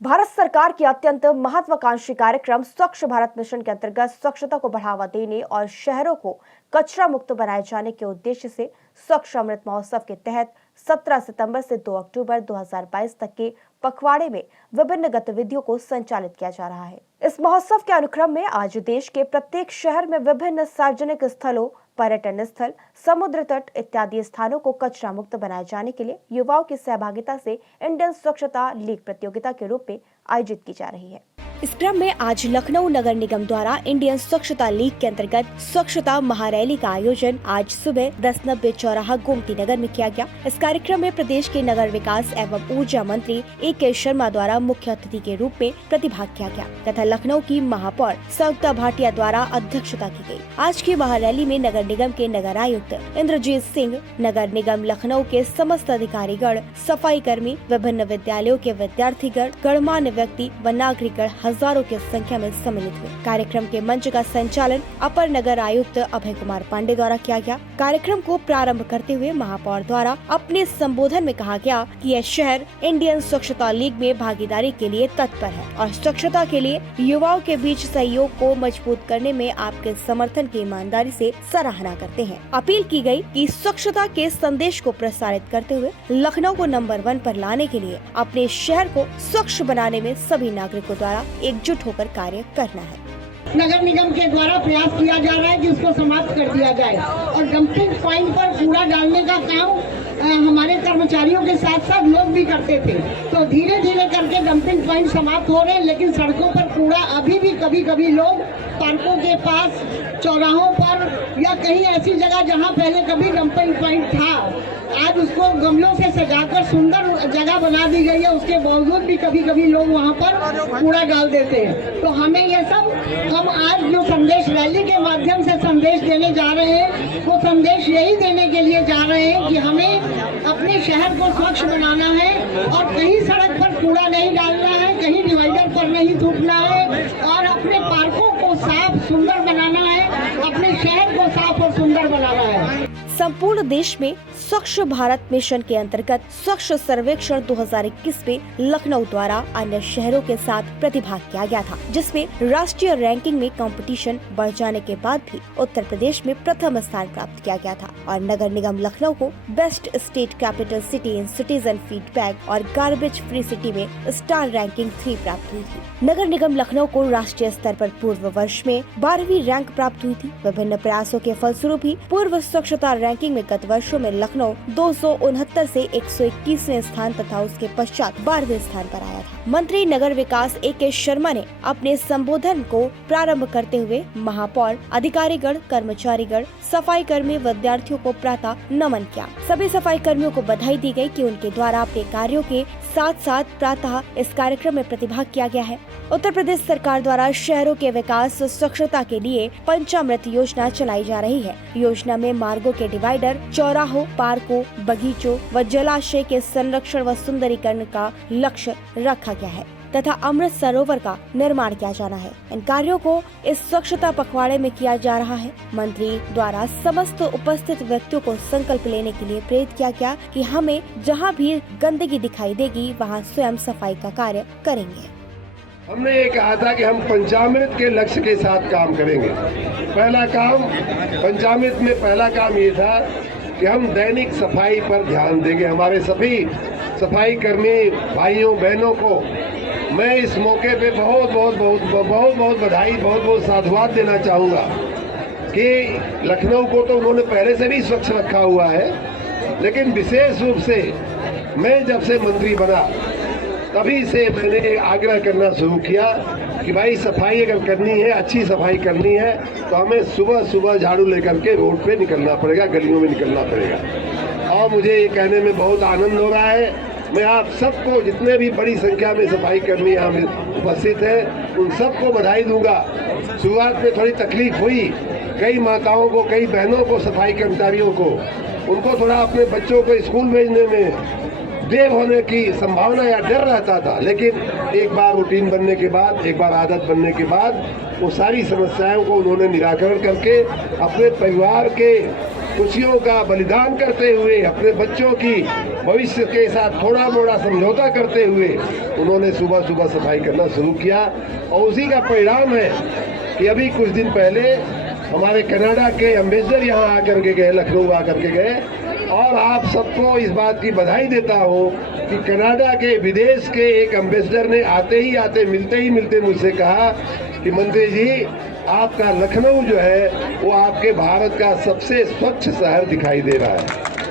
भारत सरकार की अत्यंत महत्वाकांक्षी कार्यक्रम स्वच्छ भारत मिशन के अंतर्गत स्वच्छता को बढ़ावा देने और शहरों को कचरा मुक्त बनाए जाने के उद्देश्य से स्वच्छ अमृत महोत्सव के तहत 17 सितंबर से 2 अक्टूबर 2022 तक के पखवाड़े में विभिन्न गतिविधियों को संचालित किया जा रहा है। इस महोत्सव के अनुक्रम में आज देश के प्रत्येक शहर में विभिन्न सार्वजनिक स्थलों, पर्यटन स्थल, समुद्र तट इत्यादि स्थानों को कचरा मुक्त बनाए जाने के लिए युवाओं की सहभागिता से इंडियन स्वच्छता लीग प्रतियोगिता के रूप में आयोजित की जा रही है। इस क्रम में आज लखनऊ नगर निगम द्वारा इंडियन स्वच्छता लीग के अंतर्गत स्वच्छता महारैली का आयोजन आज सुबह 10:90 चौराहा गोमती नगर में किया गया। इस कार्यक्रम में प्रदेश के नगर विकास एवं ऊर्जा मंत्री A.K. शर्मा द्वारा मुख्य अतिथि के रूप में प्रतिभाग किया गया तथा लखनऊ की महापौर सविता भाटिया द्वारा अध्यक्षता की गयी। आज की महारैली में नगर निगम के नगर आयुक्त इंद्रजीत सिंह, नगर निगम लखनऊ के समस्त अधिकारीगण, सफाई कर्मी, विभिन्न विद्यालयों के विद्यार्थीगण, गणमान्य व्यक्ति व नागरिकगण हजारों की संख्या में सम्मिलित हुए। कार्यक्रम के मंच का संचालन अपर नगर आयुक्त अभय कुमार पांडे द्वारा किया गया। कार्यक्रम को प्रारंभ करते हुए महापौर द्वारा अपने संबोधन में कहा गया कि यह शहर इंडियन स्वच्छता लीग में भागीदारी के लिए तत्पर है और स्वच्छता के लिए युवाओं के बीच सहयोग को मजबूत करने में आपके समर्थन की ईमानदारी से सराहना करते हैं। अपील की गई कि स्वच्छता के संदेश को प्रसारित करते हुए लखनऊ को नंबर 1 पर लाने के लिए अपने शहर को स्वच्छ बनाने में सभी नागरिकों द्वारा एकजुट होकर कार्य करना है। नगर निगम के द्वारा प्रयास किया जा रहा है कि उसको समाप्त कर दिया जाए और डंपिंग पॉइंट पर कूड़ा डालने का काम हमारे कर्मचारियों के साथ साथ लोग भी करते थे। तो धीरे धीरे करके डंपिंग पॉइंट समाप्त हो रहे हैं, लेकिन सड़कों पर कूड़ा अभी भी कभी कभी लोग पार्कों के पास, चौराहों पर या कहीं ऐसी जगह जहां पहले कभी डंपिंग पॉइंट था, आज उसको गमलों से सजाकर सुंदर जगह बना दी गई है। उसके बावजूद भी कभी कभी लोग वहां पर कूड़ा डाल देते हैं। तो हमें ये सब, हम आज जो संदेश रैली के माध्यम से संदेश देने जा रहे हैं, वो संदेश यही देने के लिए जा रहे हैं कि हमें अपने शहर को स्वच्छ बनाना है और कहीं सड़क पर कूड़ा नहीं डालना है, कहीं डिवाइडर पर नहीं थूकना है और अपने पार्कों को साफ सुंदर बनाना है, अपने शहर को साफ और सुंदर बनाना है। संपूर्ण देश में स्वच्छ भारत मिशन के अंतर्गत स्वच्छ सर्वेक्षण 2021 में लखनऊ द्वारा अन्य शहरों के साथ प्रतिभाग किया गया था, जिसमें राष्ट्रीय रैंकिंग में कंपटीशन बढ़ जाने के बाद भी उत्तर प्रदेश में प्रथम स्थान प्राप्त किया गया था और नगर निगम लखनऊ को best state capital city in citizen feedback और गार्बेज फ्री सिटी में स्टार रैंकिंग 3 प्राप्त हुई थी। नगर निगम लखनऊ को राष्ट्रीय स्तर पर पूर्व वर्ष में 12वीं रैंक प्राप्त हुई थी। विभिन्न प्रयासों के फलस्वरूप ही पूर्व स्वच्छता रैंकिंग में गत वर्षों में लखनऊ 269 से 121वें स्थान तथा उसके पश्चात 12वें स्थान पर आया था। मंत्री नगर विकास A.K. शर्मा ने अपने संबोधन को प्रारंभ करते हुए महापौर, अधिकारीगण, कर्मचारीगण, सफाई कर्मी, विद्यार्थियों को प्रातः नमन किया। सभी सफाई कर्मियों को बधाई दी गई कि उनके द्वारा अपने कार्यों के साथ साथ प्रातः इस कार्यक्रम में प्रतिभाग किया गया है। उत्तर प्रदेश सरकार द्वारा शहरों के विकास स्वच्छता के लिए पंचामृत योजना चलाई जा रही है। योजना में मार्गों के डिवाइडर, चौराहों, पार्कों, बगीचों व जलाशय के संरक्षण व सुंदरीकरण का लक्ष्य रखा गया है तथा अमृत सरोवर का निर्माण किया जाना है। इन कार्यों को इस स्वच्छता पखवाड़े में किया जा रहा है। मंत्री द्वारा समस्त उपस्थित व्यक्तियों को संकल्प लेने के लिए प्रेरित किया गया कि हमें जहां भी गंदगी दिखाई देगी वहां स्वयं सफाई का कार्य करेंगे। हमने ये कहा था कि हम पंचामृत के लक्ष्य के साथ काम करेंगे। पहला काम पंचामृत में पहला काम ये था कि हम दैनिक सफाई पर ध्यान देंगे। हमारे सभी सफाई कर्मी भाइयों बहनों को मैं इस मौके पे बहुत बहुत बधाई, बहुत बहुत साधुवाद देना चाहूँगा कि लखनऊ को तो उन्होंने पहले से भी स्वच्छ रखा हुआ है, लेकिन विशेष रूप से मैं जब से मंत्री बना तभी से मैंने आग्रह करना शुरू किया कि भाई सफाई अगर करनी है, अच्छी सफाई करनी है तो हमें सुबह सुबह झाड़ू लेकर के रोड पे निकलना पड़ेगा, गलियों में निकलना पड़ेगा। और मुझे ये कहने में बहुत आनंद हो रहा है, मैं आप सबको, जितने भी बड़ी संख्या में सफाई कर्मी यहाँ उपस्थित हैं, उन सबको बधाई दूंगा। शुरुआत में थोड़ी तकलीफ हुई, कई माताओं को, कई बहनों को, सफाई कर्मचारियों को, उनको थोड़ा अपने बच्चों को स्कूल भेजने में देर होने की संभावना या डर रहता था, लेकिन एक बार रूटीन बनने के बाद, एक बार आदत बनने के बाद वो सारी समस्याओं को उन्होंने निराकरण करके अपने परिवार के खुशियों का बलिदान करते हुए, अपने बच्चों की भविष्य के साथ थोड़ा मोड़ा समझौता करते हुए उन्होंने सुबह सुबह सफाई करना शुरू किया। और उसी का परिणाम है कि अभी कुछ दिन पहले हमारे कनाडा के एम्बेसडर यहाँ आकर के गए, लखनऊ आकर के गए। और आप सबको इस बात की बधाई देता हूँ कि कनाडा के विदेश के एक एम्बेसडर ने मिलते ही मिलते मुझसे कहा कि मंत्री जी, आपका लखनऊ जो है वो आपके भारत का सबसे स्वच्छ शहर दिखाई दे रहा है।